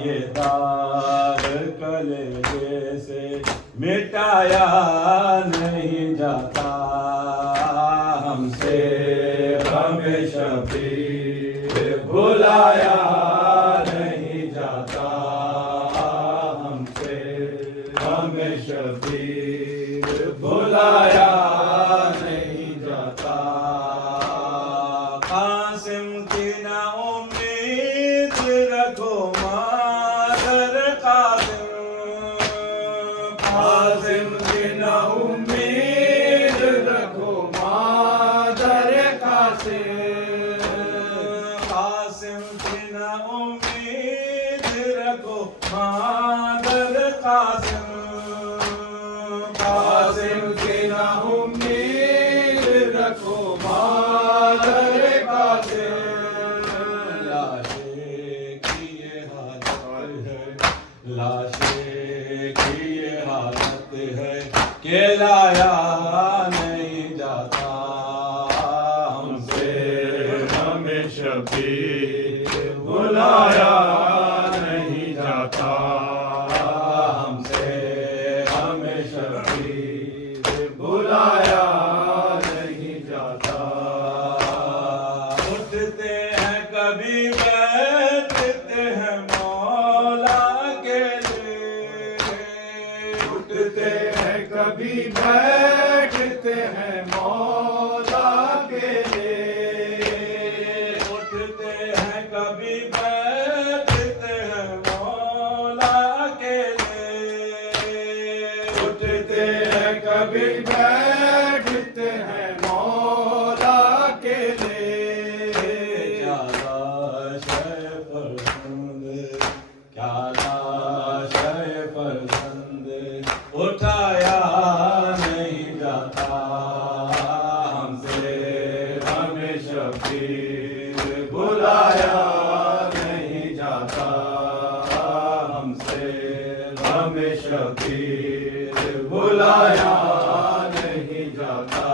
یہ داغ کلیجے سے مٹایا نہیں جاتا ہم سے غم شبیر بھلایا نہیں جاتا ہم سے غم شبیر بھلایا نہیں جاتا قاسم کی نہ امید رکھو مادر قاسم قاسم کی نہ امید رکھو مادر قاسم قاسم کی نہ امید رکھو مادر قاسم قاسم کی نہ امید رکھو مادر قاسم لاشے کی یہ حالت ہے لاشے کی یہ حالت ہے کہ لایا نہیں جاتا ہم سے غم شبیر بھلایا نہیں جاتا ہم سے غم شبیر بھلایا نہیں جاتا اٹھتے ہیں کبھی بیٹھتے ہیں مولا کے لیے اٹھتے ہیں کبھی بیٹھتے ہیں مولا کے لیے اٹھتے ہیں کبھی بیٹھتے ہیں مولا کے لیے اٹھتے ہیں کبھی بیٹھتے ہیں مولا کے لیے کیا لاش ہے فرزند کیا لاش ہے فرزند اٹھایا نہیں جاتا ہم سے غم شبیر بھلایا نہیں جاتا ہم سے غم شبیر بھلایا نہیں جاتا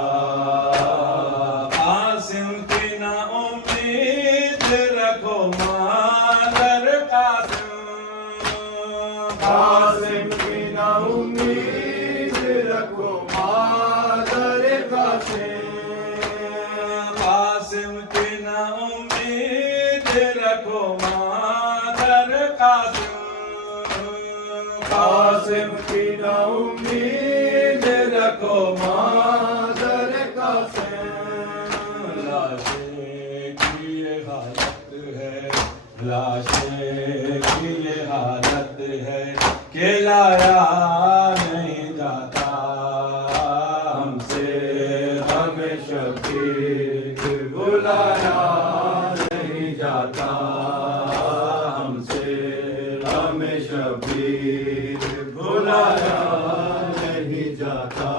قاسم کی نہ امید رکھو مادر قاسم قاسم کی نہ امید رکھو مادر قاسم قاسم کی نہ امید رکھو مادر قاسم قاسم کی نہ امید رکھو مادر قاسم لاشے کی یہ حالت ہے لاشے کی یہ حالت ہے کہ لایا نہیں جاتا ہم سے غم شبیر بھلایا نہیں جاتا ہم سے غم شبیر بھلایا نہیں جاتا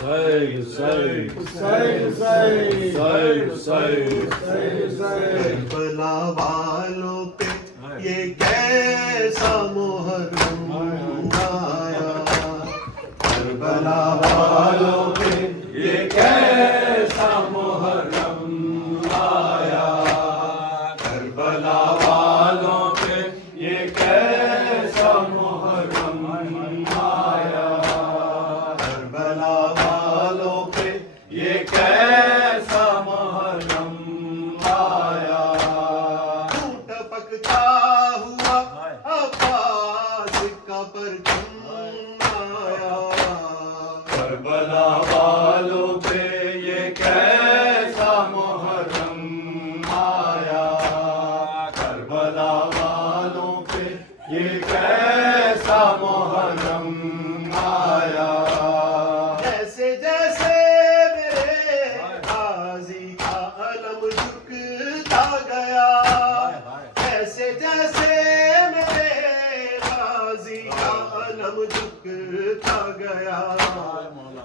سید سید سید سید سید سید کربلا والوں پہ یہ کیسا محرم آیا کربلا والوں پہ یہ کیسا محرم آیا کربلا والوں پہ یہ کیسا محرم آیا کربلا والوں پہ یہ کیسا محرم آیا ٹوٹ پکتا ہوا عباس کا پرچم آیا کربلا والوں پہ یہ کیسا محرم آیا کربلا والوں پہ یہ کیسا محرم آیا جیسے جیسے میرے غازی کا علم جھکتا گیا جیسے جیسے میرے غازی کا علم جھکتا گیا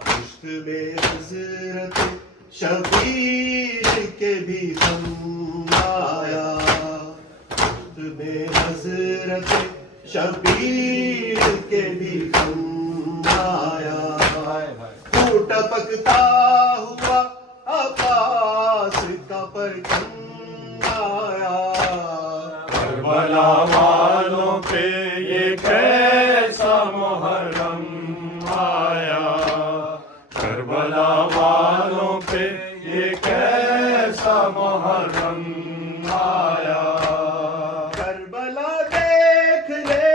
پشت میں حضرت شبیر کے بھی غم آیا پشت میں حضرت شبیر کے بھی غم آیا ٹوٹ پکتا ہوا عباس کا پرچم آیا کربلا والوں پہ یہ کیسا محرم آیا کربلا والوں پہ یہ کیسا محرم آیا کربلا دیکھ لے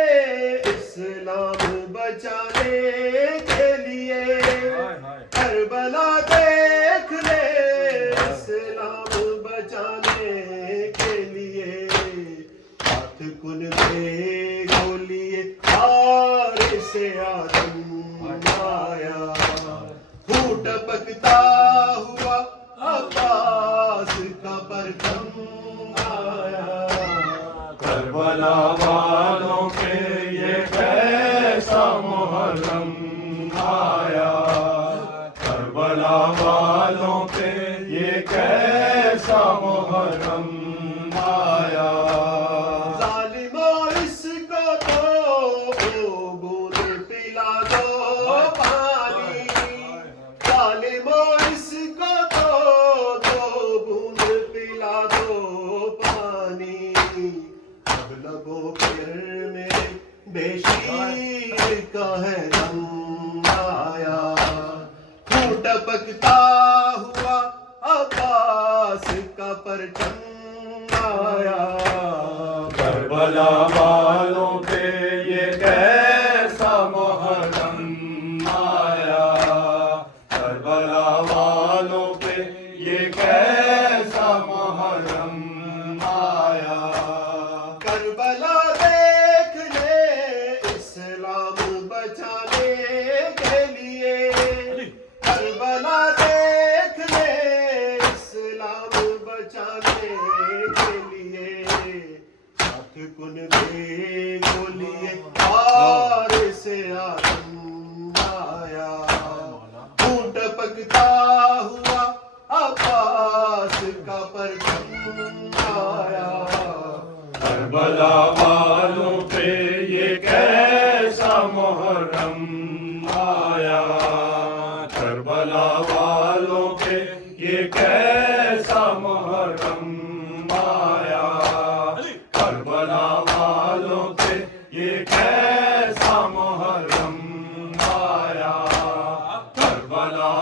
اسلام بچانے کے لیے کربلا دیکھ لے اسلام بچانے کے لیے ہاتھ کن پہ گولیے ہار سے آدم آیا پھوٹ پکتا ہوا عباس کا پرچم آیا کربلا والوں پہ یہ کیسا محرم آیا کربلا والوں پہ یہ کیسا محرم آیا ظالموں اس کو تو بوند پلا دو پانی ظالموں اس کو تو بوند پلا دو پانی اب لبوں پر میرے بے شیر کا ہے دم آیا پھوٹ پکتا ہوا عباس کا پرچم آیا کربلا والوں پہ یہ کیسا محرم آیا کربلا والوں پہ یہ کیسا محرم آیا کربلا دیکھ لے اسلام بچانے کے لیے کربلا دیکھ لے اسلام بچانے کے لیے ہاتھ کن پہ گولیے ہار سے آدم آیا پھوٹ پکتا ہوا عباس کا پرچم آیا کربلا والوں پہ یہ کیسا محرم آیا کربلا والوں پہ یہ کیسا محرم آیا کربلا والوں پہ یہ کیسا محرم آیا کربلا